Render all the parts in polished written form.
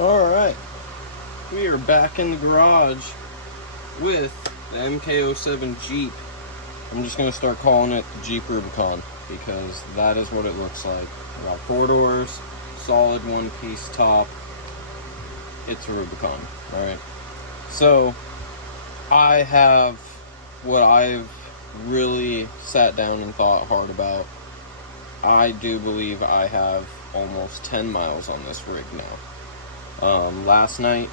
Alright, we are back in the garage with the MK07 Jeep. I'm just going to start calling it the Jeep Rubicon because that is what it looks like. We got 4 doors, solid one-piece top. It's a Rubicon, alright? So, I have what I've really sat down and thought hard about. I do believe I have almost 10 miles on this rig now. Last night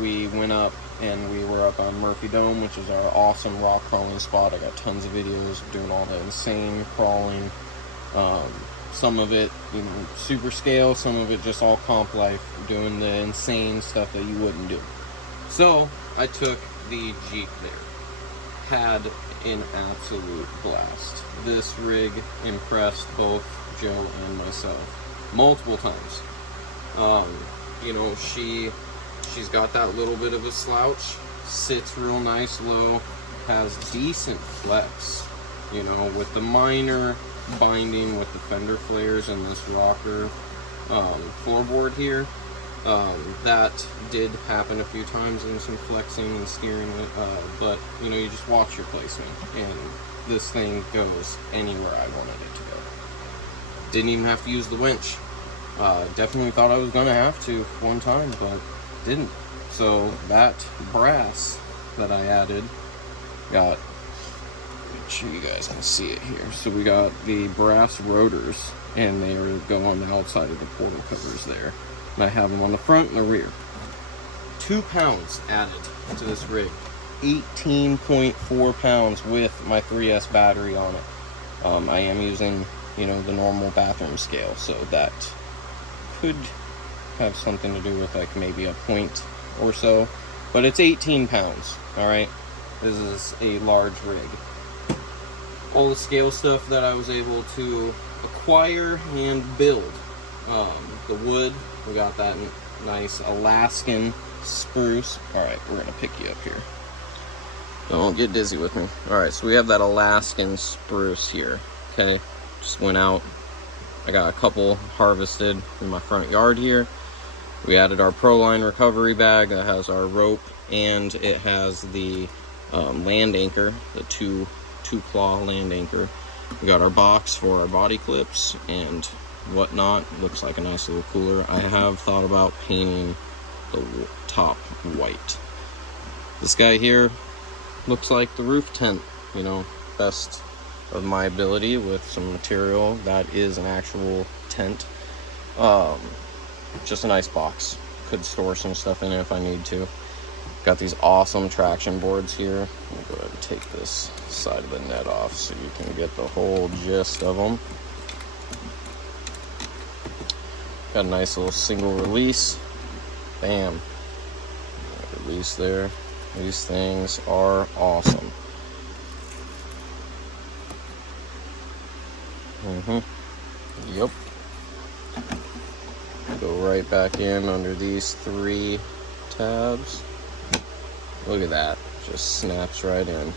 we went up and we were up on Murphy Dome, which is our awesome rock crawling spot. I got tons of videos of doing all the insane crawling. Some of it, you know, super scale, some of it just all comp life, doing the insane stuff that you wouldn't do. So I took the Jeep there. Had an absolute blast. This rig impressed both Joe and myself multiple times. You know, she's got that little bit of a slouch, sits real nice low, has decent flex, you know, with the minor binding with the fender flares and this rocker floorboard here. That did happen a few times in some flexing and steering, but you know, you just watch your placement and this thing goes anywhere I wanted it to go. Didn't even have to use the winch. Definitely thought I was gonna have to one time, but didn't. So that brass that I added got, make sure you guys can see it here. So we got the brass rotors and they go on the outside of the portal covers there. And I have them on the front and the rear. 2 pounds added to this rig. 18.4 pounds with my 3S battery on it. I am using, you know, the normal bathroom scale, so that could have something to do with like maybe a point or so, but it's 18 pounds. All right, this is a large rig. All the scale stuff that I was able to acquire and build. The wood, we got that nice Alaskan spruce. All right, we're gonna pick you up here. Don't get dizzy with me. All right, so we have that Alaskan spruce here. Okay, just went out. I got a couple harvested in my front yard here. We added our Proline recovery bag that has our rope and it has the land anchor, the two claw land anchor. We got our box for our body clips and whatnot. Looks like a nice little cooler. I have thought about painting the top white. This guy here looks like the roof tent, you know, best of my ability with some material that is an actual tent. Just a nice box. Could store some stuff in it if I need to. Got these awesome traction boards here. Let me go ahead and take this side of the net off so you can get the whole gist of them. Got a nice little single release. Bam. Release there. These things are awesome. Yep. Go right back in under these 3 tabs. Look at that. Just snaps right in.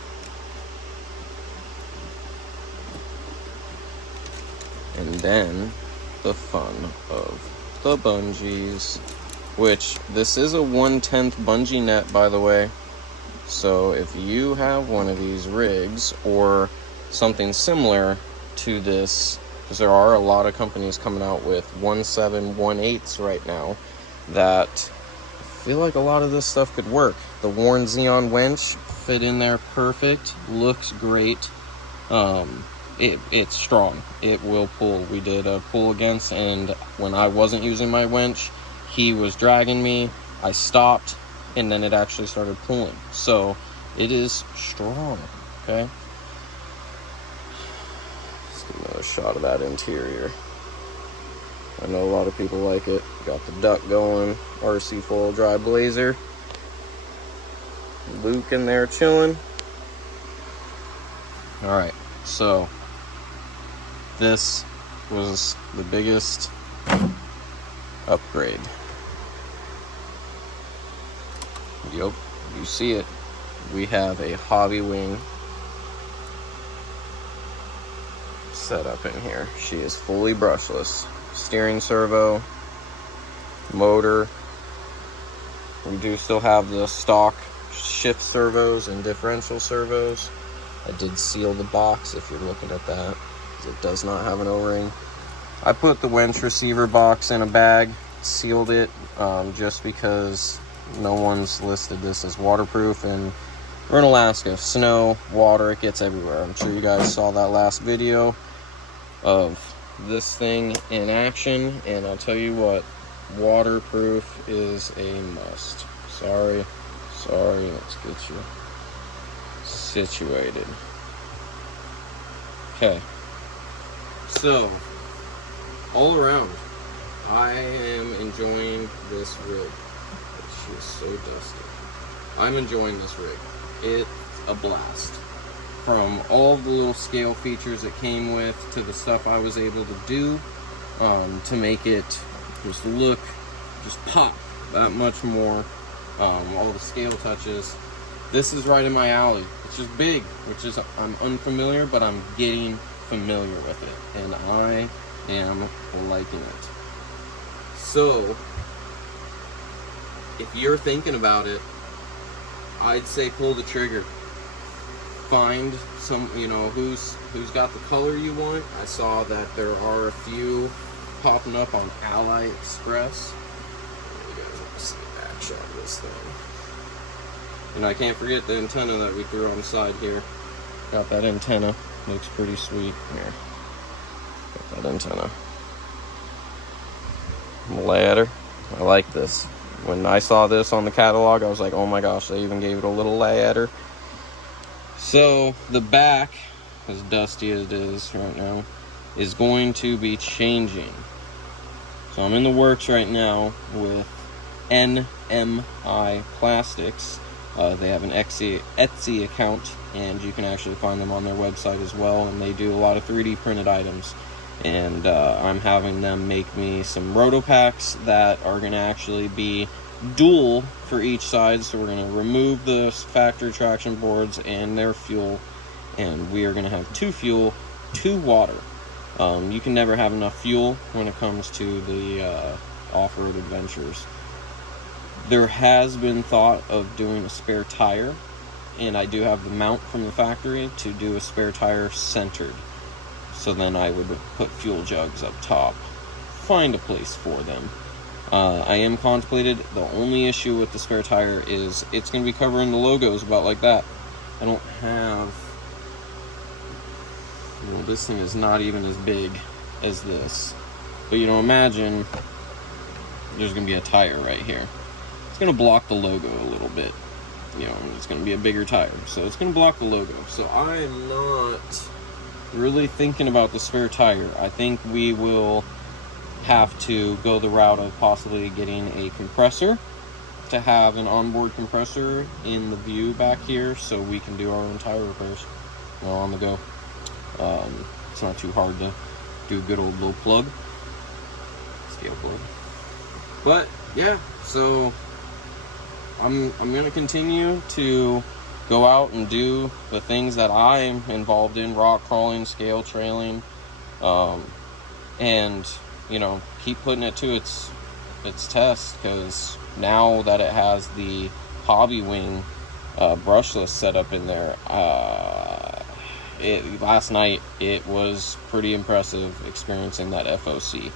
And then the fun of the bungees, which this is a 1/10 bungee net, by the way. So if you have one of these rigs or something similar to this, because there are a lot of companies coming out with 1/7, 1/8 right now, that I feel like a lot of this stuff could work. The Warren Xeon winch fit in there perfect, looks great. It's strong, it will pull. We did a pull against, and when I wasn't using my winch, he was dragging me. I stopped, and then it actually started pulling. So it is strong, okay? Another shot of that interior. I know a lot of people like it. Got the duct going, RC foil dry blazer. Luke in there chilling. Alright, so this was the biggest upgrade. Yep, you see it. We have a hobby wing set up in here. She is fully brushless. Steering servo, motor, We do still have the stock shift servos and differential servos. I did seal the box if you're looking at that, because it does not have an O-ring. I put the winch receiver box in a bag, sealed it, just because no one's listed this as waterproof, and we're in Alaska. Snow, water, it gets everywhere. I'm sure you guys saw that last video of this thing in action, and I'll tell you what, waterproof is a must. Sorry, let's get you situated. Okay, so all around, I am enjoying this rig. She is so dusty. I'm enjoying this rig. It's a blast. From all of the little scale features it came with, to the stuff I was able to do to make it just look, just pop that much more. All the scale touches. This is right in my alley. It's just big, which is, I'm unfamiliar, but I'm getting familiar with it, and I am liking it. So, if you're thinking about it, I'd say pull the trigger. Find some, you know, who's got the color you want. I saw that there are a few popping up on AliExpress. You guys want to see a back shot of this thing. And I can't forget the antenna that we threw on the side here. Got that antenna. Looks pretty sweet. Here. Got that antenna. Ladder. I like this. When I saw this on the catalog, I was like, oh my gosh, they even gave it a little ladder. So, the back, as dusty as it is right now, is going to be changing. So I'm in the works right now with NMI Plastics. They have an Etsy account, and you can actually find them on their website as well, and they do a lot of 3D printed items. And I'm having them make me some rotopacks that are going to actually be dual for each side. So we're going to remove the factory traction boards and their fuel, and we are going to have 2 fuel, 2 water. You can never have enough fuel when it comes to the off-road adventures. There has been thought of doing a spare tire, and I do have the mount from the factory to do a spare tire centered. So then I would put fuel jugs up top. Find a place for them. I am contemplated. The only issue with the spare tire is it's going to be covering the logos about like that. I don't have... Well, this thing is not even as big as this. But, you know, imagine there's going to be a tire right here. It's going to block the logo a little bit. You know, it's going to be a bigger tire. So it's going to block the logo. So I'm not really thinking about the spare tire. I think we will have to go the route of possibly getting a compressor, to have an onboard compressor in the view back here, so we can do our own tire repairs while on the go. It's not too hard to do a good old little plug, scale plug. But yeah, so I'm gonna continue to go out and do the things that I'm involved in: rock crawling, scale trailing, and you know, keep putting it to its test, because now that it has the hobby wing brushless set up in there, last night it was pretty impressive experiencing that FOC.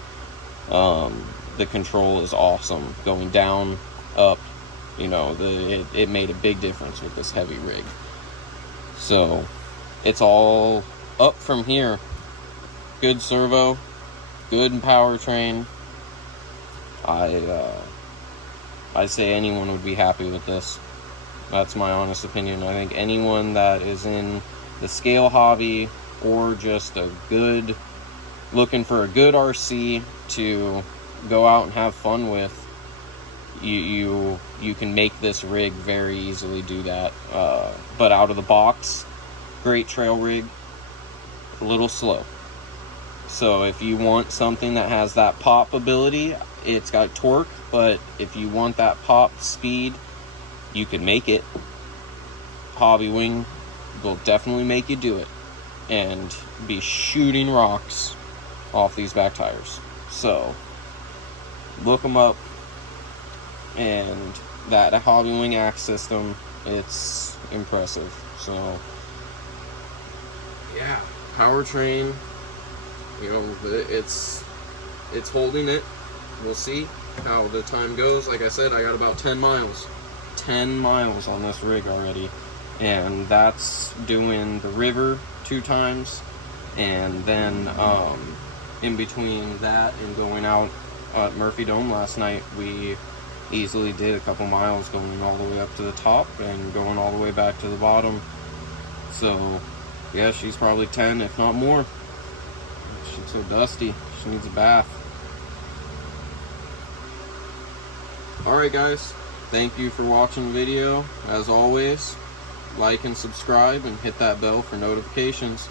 The control is awesome, going down, up. You know, it made a big difference with this heavy rig. So it's all up from here. Good servo, good powertrain. I'd say anyone would be happy with this. That's my honest opinion. I think anyone that is in the scale hobby, or just looking for a good RC to go out and have fun with, you can make this rig very easily do that. But out of the box, great trail rig, a little slow. So if you want something that has that pop ability, it's got torque, but if you want that pop speed, you can make it. Hobby Wing will definitely make you do it, and be shooting rocks off these back tires. So look them up and that hobby wing axe system, it's impressive. So yeah, powertrain, you know, it's holding it. We'll see how the time goes. Like I said, I got about 10 miles on this rig already, and that's doing the river 2 times, and then in between that and going out at Murphy Dome last night, we easily did a couple miles going all the way up to the top and going all the way back to the bottom. So yeah, she's probably 10, if not more. She's so dusty, she needs a bath. Alright guys, thank you for watching the video. As always, like and subscribe and hit that bell for notifications.